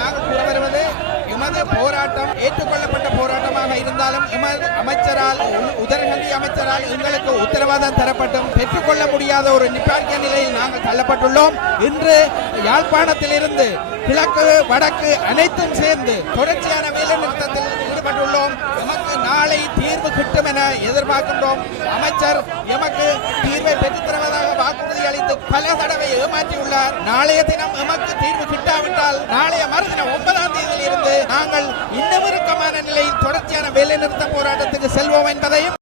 நாங்கள் கூற வருவது எமது போராட்டம் ஏற்றுக்கொள்ளப்பட்ட போராட்டமாக இருந்தாலும் எமது அமைச்சரால் உதரகல்வி அமைச்சரால் எங்களுக்கு உத்தரவாதம் தரப்பட்டும் பெற்றுக்கொள்ள முடியாத ஒரு நிப்பாட்டிய நிலையில் நாங்கள் தள்ளப்பட்டுள்ளோம். இன்று யாழ்ப்பாணத்திலிருந்து கிழக்கு வடக்கு அனைத்தும் சேர்ந்து தொடர்ச்சியான வேலை நிறுத்தத்தில் ஈடுபட்டுள்ளோம். எமக்கு நாளை தீர்வு கிட்டும் என எதிர்பார்க்கின்றோம். அமைச்சர் எமக்கு தீர்வை பெற்றுத் தருவதாக வாக்குறுதி அளித்து பல தடவை ஏமாற்றியுள்ளார். நாளைய தினம் எமக்கு தீர்வு கிட்டாவிட்டால் நாளைய மறுதினம் 9ஆம் தேதியில் இருந்து நாங்கள் இன்னும் இறுக்கமான நிலையில் தொடர்ச்சியான வேலை நிறுத்த போராட்டத்துக்கு செல்வோம் என்பதையும்